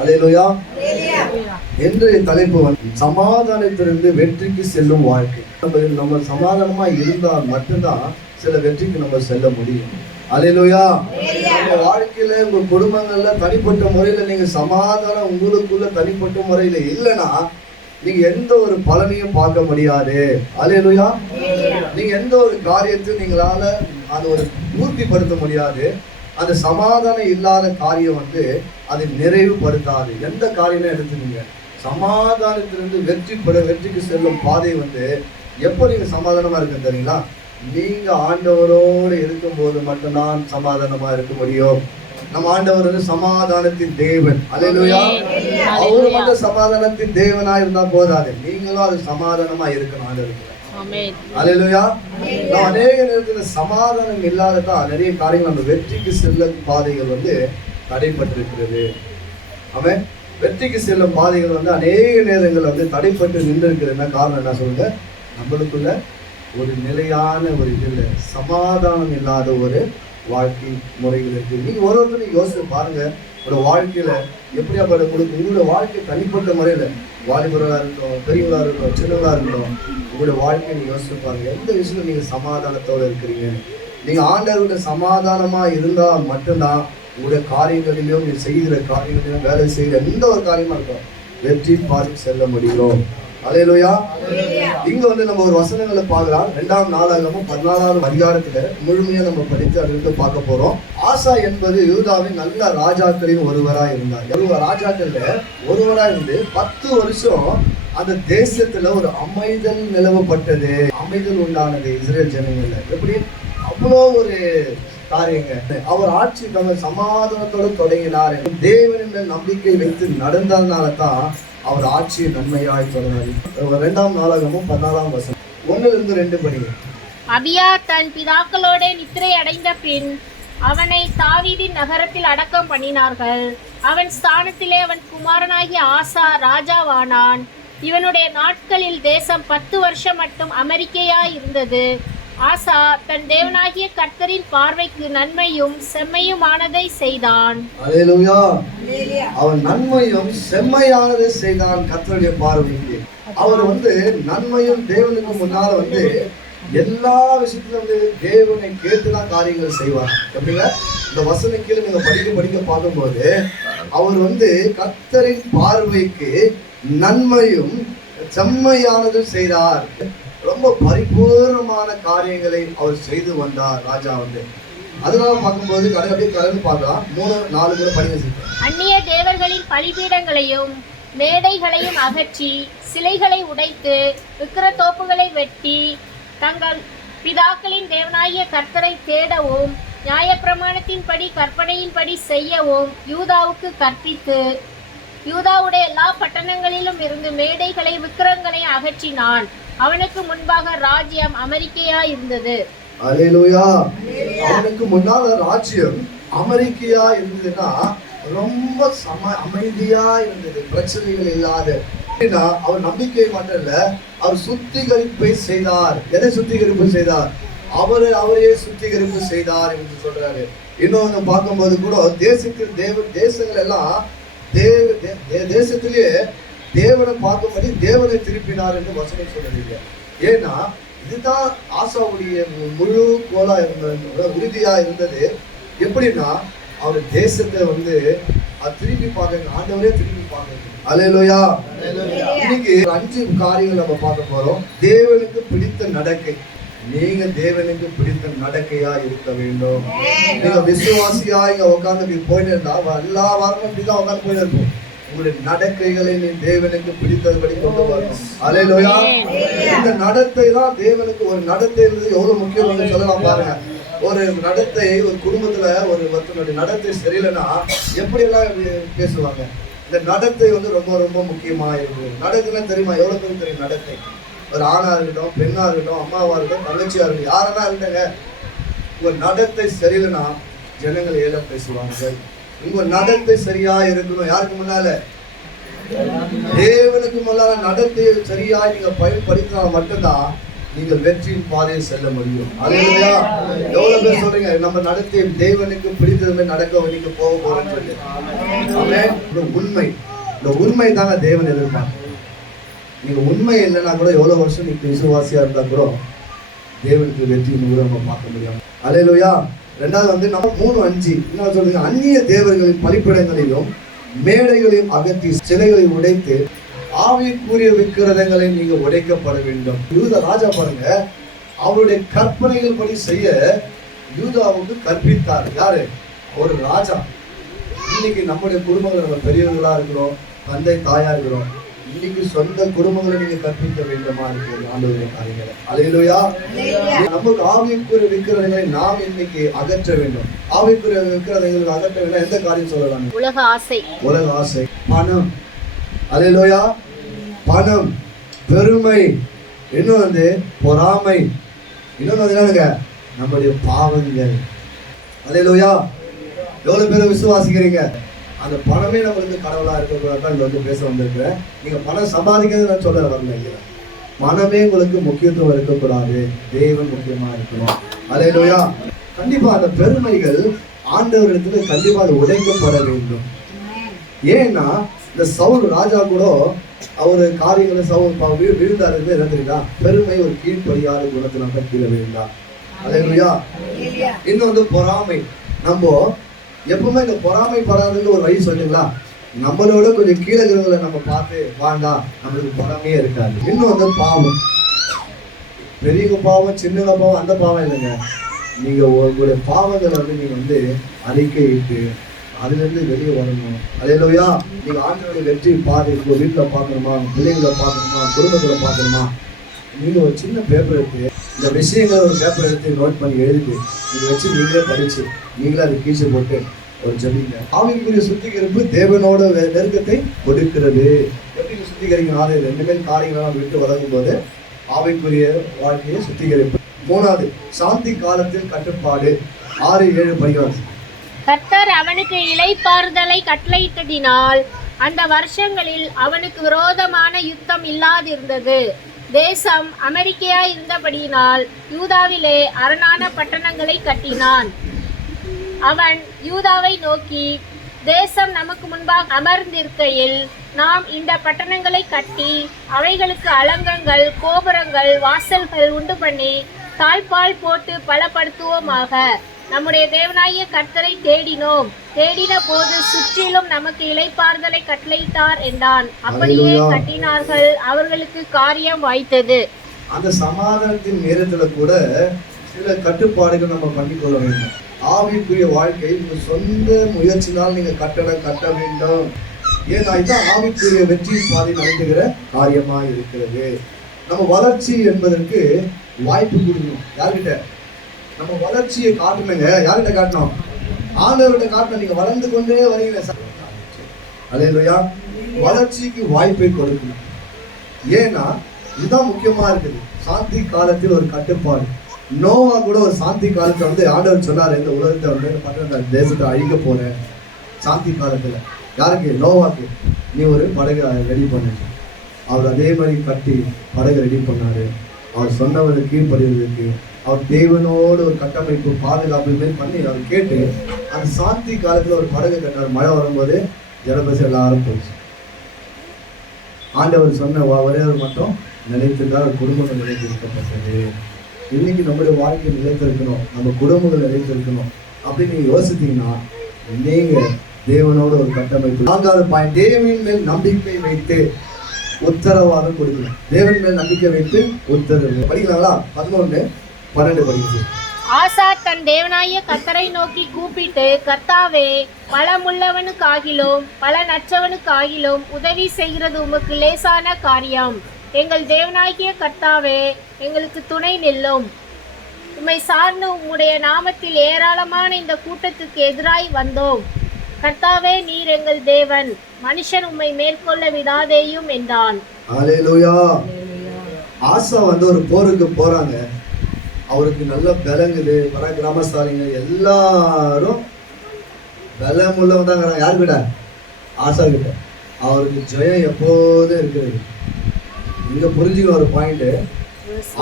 அல்லேலூயா. இன்றைய தலைப்பு சமாதானத்திலிருந்து வெற்றிக்கு செல்லும் வாழ்க்கை. நம்ம சமாதானமா இருந்தால் மட்டும்தான் சில வெற்றிக்கு நம்ம செல்ல முடியும். அல்லேலூயா. உங்க வாழ்க்கையில உங்க குடும்பங்கள்ல தனிப்பட்ட முறையில நீங்க சமாதானம் உங்களுக்குள்ள தனிப்பட்ட முறையில இல்லைன்னா நீங்க எந்த ஒரு பலனையும் பார்க்க முடியாது. அல்லேலூயா. நீங்க எந்த ஒரு காரியத்தையும் நீங்களால அதை ஒரு பூர்த்திப்படுத்த முடியாது. அந்த சமாதானம் இல்லாத காரியம் அதை நிறைவுபடுத்தாது. எந்த காரியமே எடுத்துனீங்க, சமாதானத்திலிருந்து வெற்றிக்கு செல்லும் பாதை எப்போ நீங்க சமாதானமா இருக்க தெரியுங்களா? நீங்க ஆண்டவரோடு இருக்கும்போது மட்டும்தான் சமாதானமா இருக்க முடியும். நம்ம ஆண்டவர் சமாதானத்தின் தேவன். அல்லேலூயா. அவரு மட்டும் சமாதானத்தின் தேவனா இருந்தா போதாது, நீங்களும் அது சமாதானமா இருக்கணும் ஆண்டவருக்கு. அல்லேலூயா. நம்ம அநேக நேரத்துல சமாதானம் இல்லாததான் நிறைய காரியங்கள் நம்ம வெற்றிக்கு செல்லும் பாதைகள் தடைப்பட்டிருக்கிறது. அவன் வெற்றிக்கு செல்லும் பாதைகள் அநேக நேரங்கள் தடைப்பட்டு நின்று இருக்கிறது. காரணம் என்ன சொல்லுங்க? நம்மளுக்குள்ள ஒரு நிலையான ஒரு இதுல சமாதானம் இல்லாத ஒரு வாழ்க்கை முறைகள் இருக்கு. நீங்க ஒருத்தர் யோசிச்சு பாருங்க, ஒரு வாழ்க்கையில எப்படியா கொடுக்கும் உங்களோட வாழ்க்கை தனிப்பட்ட முறையில வாலிபர்களா இருக்கட்டும், பெரியவங்களா இருக்கட்டும், சின்னவங்களா இருக்கட்டும், உங்களோட வாழ்க்கையை நீங்க யோசிச்சு பாருங்க, எந்த விஷயம் நீங்க சமாதானத்தோட இருக்கிறீங்க. நீங்க ஆண்டவர்கிட்ட சமாதானமா இருந்தா மட்டும்தான் உங்களுடைய காரியங்களிலும் நீங்க செய்கிற காரியங்களிலும் வேலை செய்கிற எந்த ஒரு காரியமா இருக்கும் வெற்றி பார்த்து செல்ல முடியும். அல்லேலூயா. இங்க நம்ம ஒரு வசனங்களை பார்க்கலாம். 2 நாளாகமும் 14வது அதிகாரத்துல முழுமையா நம்ம படித்து அதை பார்க்க போறோம். ஆசா என்பது யூதாவின் நல்ல ராஜாக்களின் ஒருவராய் இருந்தார். ராஜாக்கள்ல ஒருவராய் இருந்து 10 வருஷம் அந்த தேசத்துல ஒரு அமைதல் நிலவப்பட்டது. அமைதல் உண்டானது இஸ்ரேல் ஜனங்கள்ல. எப்படி அவ்வளோ ஒரு காரியங்க. அவர் ஆட்சி தங்கள் சமாதானத்தோடு தொடங்கினார். தேவனின் நம்பிக்கை வைத்து நடந்ததுனால தான் அவர் ஆட்சியை நன்மையாய் தொடர்ந்தார். 2 நாளாகமும் 14ஆம் வசனம் 1-2 படிங்க. அபியா தன் பிதாக்களோட நித்திரை அடைந்த பின் அவனை தாவீதின் நகரத்தில் அடக்கம் பண்ணினார்கள். அவன் ஸ்தானத்திலே அவன் குமாரனாகிய ஆசா ராஜாவானான். இவனுடைய நாட்களில் தேசம் 10 வருஷம் மட்டும் அமெரிக்கையாய் இருந்தது. ஆசா தன் தேவனாகிய கர்த்தரின் பார்வைக்கு நன்மையும் செம்மையுமானதை செய்தான். அல்லேலூயா. அவன் நன்மையும் செம்மையானதை செய்தான் கர்த்தருடைய பார்வைக்கு. அவர் நன்மையும் தேவனுக்கு முன்னால எல்லா விஷயத்திலும் தேவனை கேட்டுதான் காரியங்கள் செய்வார். எப்படிங்க இந்த வசன கீழே நீங்க படிக்க பார்க்கும்போது அவர் கர்த்தரின் பார்வைக்கு நன்மையும் செம்மையானது செய்தார். ரொம்ப பரிபூர்ணமான காரியங்களை அவர் செய்து வந்தார் ராஜா. அதனால பார்க்கும்போது கடந்து பார்க்கலாம். 3-4 கூட படிங்க. அந்நிய தேவர்களின் பலிபீடங்களையும் மேடைகளையும் அகற்றி சிலைகளை உடைத்து விக்கிரத்தோப்புகளை வெட்டி தங்கள் பிதாக்களின் தேவனாகிய கர்த்தரை தேடவும் நியாயப்பிரமாணத்தின்படி கற்பனையின்படி செய்யவும் யூதாவுக்கு கற்பித்து யூதாவுடைய எல்லா பட்டணங்களிலும் இருந்து மேடைகளை விக்கிரங்களை அகற்றினான். அவனுக்கு முன்பாக ராஜ்யம் அமெரிக்கையா இருந்தது. அல்லேலூயா. அவனுக்கு முன்னால ராஜ்யம் அமெரிக்கையா இருந்ததுன்னா ரொம்ப அமைதியா இருந்தது, பிரச்சனைகள் இல்லாத. அவர் நம்பிக்கை மட்டும் இல்ல, அவர் சுத்திகரிப்பை செய்தார். எதை சுத்திகரிப்பு செய்தார்? அவரையே சுத்திகரிப்பு செய்தார் என்று சொல்றாரு. இன்னொன்னு பார்க்கும்போது கூட தேசங்கள் எல்லாம் தேசத்திலேயே தேவனை பார்க்கும்படி தேவனை திருப்பினார் என்று வசனம் சொல்லுறீங்க. ஏன்னா இதுதான் ஆசாவுடைய முழு கோலா இருந்தது, உறுதியா இருந்தது. எப்படின்னா அவர் தேசத்தை திருப்பி பார்க்க, ஆண்டவரே திருப்பி பார்க்க. அல்லேலூயா. இன்னைக்கு 5 காரியங்கள் நம்ம பார்க்க போறோம். தேவனுக்கு பிடித்த நடக்கை. நீங்க தேவனுக்கு பிடித்த நடக்கையா இருக்க வேண்டும். நீங்க விசுவாசியா இங்க உட்கார்ந்து போயிட்டு இருந்தா எல்லா வாரமும் இப்படிதான் உட்கார்ந்து போயிட்டு இருப்போம். உங்களுடைய நடக்கைகளை நீ தேவனுக்கு பிடித்தபடி கொண்டு வரணும். அல்லேலூயா. இந்த நடத்தை தான் தேவனுக்கு. ஒரு நடத்தை எவ்வளவு முக்கியம் சொல்லலாம் பாருங்க. ஒரு நடத்தை, ஒரு குடும்பத்துல ஒருத்தனுடைய நடத்தை சரியில்லைன்னா எப்படி எல்லாம் பேசுவாங்க. இந்த நடத்தை ரொம்ப ரொம்ப முக்கியமா இருக்கு. நடத்தைன்னா தெரியுமா? எவ்வளவு பேருக்கு தெரியும் நடத்தை? ஒரு ஆணா இருக்கட்டும், பெண்ணா இருக்கட்டும், அம்மாவா இருக்கட்டும், தங்கச்சியா இருக்கட்டும், யாரெல்லாம் இருந்தங்க, உங்க நடத்தை சரியில்லைன்னா ஜனங்கள் ஏல பேசுவாங்க. உங்க நடத்தை சரியா இருக்கணும். யாருக்கு முன்னால? தேவனுக்கு முன்னால நடத்தையை சரியா நீங்க பயன்படுத்தினா மட்டும்தான் நீங்கள் வெற்றியின் பாதையை செல்ல முடியும். அல்லேலூயா. எவ்வளவு பேர் சொல்றீங்க நம்ம நடத்தி தேவனுக்கு பிடித்ததுமே நடக்க நீங்க போக போறேன்னு சொல்லி. ஆமென். இந்த உண்மை தாங்க தேவன் எதிர்பார்க்க. நீங்க உண்மை இல்லைன்னா கூட எவ்வளவு வருஷம் நீங்க விசுவாசியா இருந்தா கூட தேவனுக்கு வெற்றி கூட நம்ம பார்க்க முடியும். அல்லேலூயா. ரெண்டாவது வந்து நம்ம 3:5 என்ன சொல்றீங்க, அந்நிய தேவர்களின் பலிப்பிடங்களையும் மேடைகளையும் அகற்றி சிலைகளை உடைத்து ஆவிக்குரிய விக்கிரகங்களை நீங்க உடைக்கப்பட வேண்டும். யூதா ராஜா பாருங்க, அவருடைய கற்பனைகள் படி செய்ய யூதாவுக்கு கற்பித்தார். யாரு? ஒரு ராஜா. இன்னைக்கு நம்முடைய குடும்பங்கள் நம்ம பெரியவர்களா இருக்கிறோம், தந்தை தாயா இருக்கிறோம். இன்னைக்கு சொந்த குடும்பங்களை நீங்க கற்பிக்க வேண்டுமா இருக்கிறது ஆண்டவருடைய காரியங்களை. அல்லேலூயா. நமக்கு ஆவிக்குரிய விக்கிரகங்களை நாம் இன்னைக்கு அகற்ற வேண்டும். ஆவிக்குரிய விக்கிரகங்களை அகற்ற வேண்டும். எந்த காரியம் சொல்லலாம்? உலக ஆசை, பணம். அல்லேலூயா. பணம், பெருமை, இன்னும் வந்து பொறாமை, இன்னொன்று வந்து என்னங்க நம்முடைய பாவங்கள். அல்லேலூயா. எவ்வளவு பேர் விசுவாசிக்கிறீங்க? அந்த பணமே நம்மளுக்கு கடவுளா இருக்கக்கூடாது. இங்க வந்து பேச வந்திருக்கிறேன். நீங்க பணம் சம்பாதிக்கிறது நான் சொல்ல வரல. பணமே உங்களுக்கு முக்கியத்துவம் இருக்கக்கூடாது, தேவன் முக்கியமா இருக்கணும். அல்லேலூயா. கண்டிப்பா அந்த பெருமைகள் ஆண்டவரிடத்துல கண்டிப்பா அது உடைக்கப்பட வேண்டும். ஏன்னா இந்த சவுல் ராஜா கூட அவரு காரியங்களை சவுல் விழுந்தாரு தெரியுதா? பெருமை ஒரு கீழ்ப்படியாத குணத்தினால கீழே விழுந்தார். அல்லேலூயா. இன்னும் வந்து பொறாமை. நம்ம எப்பவுமே இந்த பொறாமை படாததுக்கு ஒரு வழி சொல்லுங்களா? நம்மளோட கொஞ்சம் கீழே இருக்கிறவங்களை நம்ம பார்த்து வாழ்ந்தா நம்மளுக்கு பொறாமையே இருக்காது. இன்னும் வந்து பாவம், பெரிய பாவம் சின்ன பாவம் அந்த பாவம் இல்லைங்க. நீங்க உங்களுடைய பாவங்களை வந்து நீங்க வந்து அறிக்கையிட்டு அதுல இருந்து வெளியே வரணும். அல்லேலூயா. நீங்க ஆண்டவருடைய வெற்றி பாதை உங்க வீட்டுல பாக்கணுமா, பிள்ளைங்களை பாக்கணுமா, குடும்பத்துல பாக்கணுமா, நீங்க ஒரு சின்ன பேப்பர் எடுத்து இந்த விஷயங்களை ஒரு பேப்பர் எடுத்து நோட் பண்ணி எழுதிட்டு நீங்க வச்சு நீங்களே படிச்சு நீங்களே அதை கீழ்ச்சி போட்டு ஒரு ஜெபிங்க. ஆவிக்குரிய சுத்திகரிப்பு தேவனோட நெருக்கத்தை கொடுக்கிறது. எப்படி சுத்திகரிக்கணும்? 2 காரியங்களாம் விட்டு வளரும் போது ஆவிக்குரிய வாழ்க்கையை சுத்திகரிப்பு. 3வது சாந்தி காலத்தில் கட்டுப்பாடு. 6-7 படிக்கலாம். கர்த்தர் அவனுக்கு இளைப்பாறுதலை கட்டளையிட்டதினால் அந்த வருஷங்களில் அவனுக்கு விரோதமான யுத்தம் இல்லாதிருந்தது. தேசம் அமெரிக்கையா இருந்தபடியினால் யூதாவிலே அரணான பட்டணங்களை கட்டினான். அவன் யூதாவை நோக்கி, தேசம் நமக்கு முன்பாக அமர்ந்திருக்கையில் நாம் இந்த பட்டணங்களை கட்டி அவைகளுக்கு அலங்கங்கள், கோபுரங்கள், வாசல்கள் உண்டு பண்ணி தாழ்பால் போட்டு பலப்படுத்துவோமாக. நம்முடைய தேவனாகிய கர்த்தரை தேடினோம். தேடின போது சுற்றிலும் நமக்கு இளைப்பாறுதலை கட்டளையிட்டார் என்றான். அப்படியே கட்டினார்கள். அவர்களுக்கு காரியம் வாய்த்தது. அந்த சமாதானத்தின் நேரத்துல கூட சில கட்டுப்பாடுகள் நம்ம பண்ணிக்கொள்ள வேண்டும். ஆவிக்குரிய வாழ்க்கை சொந்த முயற்சினால் நீங்க கட்ட வேண்டும். ஏன்னா இதுதான் ஆவிக்குரிய வெற்றி பாதை நடத்துகிற காரியமா இருக்கிறது. நம்ம வளர்ச்சி என்பதற்கு வாய்ப்பு கொடுக்கணும். யார்கிட்ட? நம்ம வளர்ச்சியை காட்டணுங்க. யார்கிட்ட காட்டணும்? ஆண்டவர்கிட்ட காட்டணும். நீங்க வளர்ந்து கொண்டே வரீங்க. அல்லேலூயா. வளர்ச்சிக்கு வாய்ப்பை கொடுக்கணும். ஏன்னா இதுதான் முக்கியமா இருக்குது. சாந்தி காலத்தில் ஒரு கட்டுப்பாடு. நோவா கூட ஒரு சாந்தி காலத்தை வந்து ஆண்டவர் சொன்னார், இந்த உலகத்தை வந்து பட்ட தேசத்தை அழிக்க போறேன் சாந்தி காலத்துல. யாருக்கு? நோவாக்கு. நீ ஒரு படகு ரெடி பண்ணு. அவர் அதே மாதிரி கட்டி படகு ரெடி பண்ணாரு. அவர் சொன்னவரை கீழ்படுவதற்கு அவர் தேவனோடு ஒரு கட்டமைப்பு பாதுகாப்பு மாதிரி பண்ணி அவர் கேட்டு அந்த சாந்தி காலத்துல ஒரு படகு கட்டினார். மழை வரும்போது ஜலபசி எல்லாரும் போயிடுச்சு. ஆண்டவர் சொன்ன ஒரே ஒரு மட்டும் நிலைத்திருந்தால் குடும்பங்கள் நிலைத்திருக்கப்பட்டது. இன்னைக்கு நம்முடைய வாழ்க்கை நிலைத்திருக்கணும், நம்ம குடும்பங்கள் நிலைத்திருக்கணும் அப்படின்னு நீங்க யோசித்தீங்கன்னா நீங்க தேவனோட ஒரு கட்டமைப்பு. 4வது பாயிண்ட், தேவனின் மேல் நம்பிக்கை வைத்து உத்தரவாதம் கொடுக்கணும். தேவன் மேல் நம்பிக்கை வைத்து உத்தரவு. படிக்கலாங்களா? 11-12 படிச்சு. ஆசா தன் தேவனாகிய கர்த்தரை நோக்கி கூப்பிட்டு, கர்த்தாவே, பலமுள்ளவனுக்காகிலும் பலனற்றவனுக்காகிலும் உதவி செய்கிறது உமக்கு லேசான காரியம். எங்கள் தேவனாகிய கர்த்தாவே, எங்களுக்கு துணை நில்லும். உம்மை சார்ந்து உம்முடைய நாமத்தில் ஏராளமான இந்த கூட்டத்துக்கு எதிராய் வந்தோம். கர்த்தாவே, நீர் எங்கள் தேவன், மனுஷன் உம்மை மேற்கொள்ள விடாதேயும் என்றான். ஹல்லேலூயா. ஆசா வந்து ஒரு போருக்கு போறாங்க. அவருக்கு நல்ல பலங்குது, பராக்கிரமசாலிங்க எல்லாரும் பலம் உள்ளவங்க. யாரு கிட்ட? ஆசா கிட்ட. அவருக்கு ஜெயம் எப்போதும் இருக்கிறது. இங்க புரிஞ்சுக்க ஒரு பாயிண்ட்,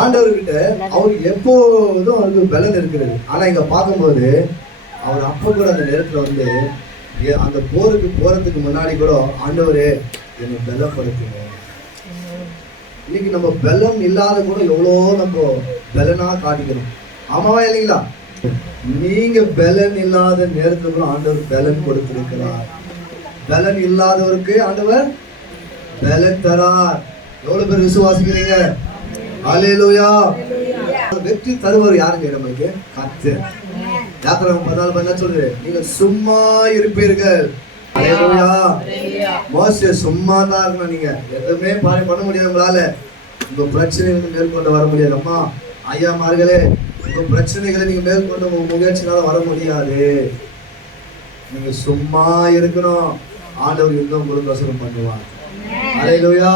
ஆண்டவர்கிட்ட அவருக்கு எப்போதும் அவருக்கு பலன் இருக்கிறது. ஆனா இங்க பார்க்கும்போது அவர் அப்ப கூட அந்த நேரத்துல வந்து அந்த போருக்கு போறதுக்கு முன்னாடி கூட ஆண்டவரே என்னை பலப்படுத்துங்க. இன்னைக்கு நம்ம பலம் இல்லாத கூட எவ்வளோ நம்ம பலனா காட்டிக்கணும். ஆமாவா இல்லைங்களா? நீங்க பலன் இல்லாத நேரத்துல கூட ஆண்டவர் பலன் கொடுத்திருக்கிறார். பலன் இல்லாதவருக்கு ஆண்டவர் பலன் தரார். எவ்வளவு பேர் விசுவாசிக்கிறீங்க? அல்லேலூயா. வெற்றி தருவர் யாருங்க நம்மளுக்கு? கர்த்தர். யாத்திராகமம் 14 சொல்லுது, நீங்க சும்மா இருப்பீர்கள். அல்லேலூயா. மோசே சும்மா தான் இருக்கணும். நீங்க எதுவுமே பண்ண முடியாது. உங்களால உங்க பிரச்சனை மேற்கொண்டு வர முடியாது. அம்மா ஐயாமார்களே, உங்க பிரச்சனைகளை நீங்க மேற்கொண்டு உங்க முயற்சினால வர முடியாது. நீங்க சும்மா இருக்கணும். ஆண்டவர் இன்னும் உங்களுக்கு வசனம் பண்ணுவார். அல்லேலூயா.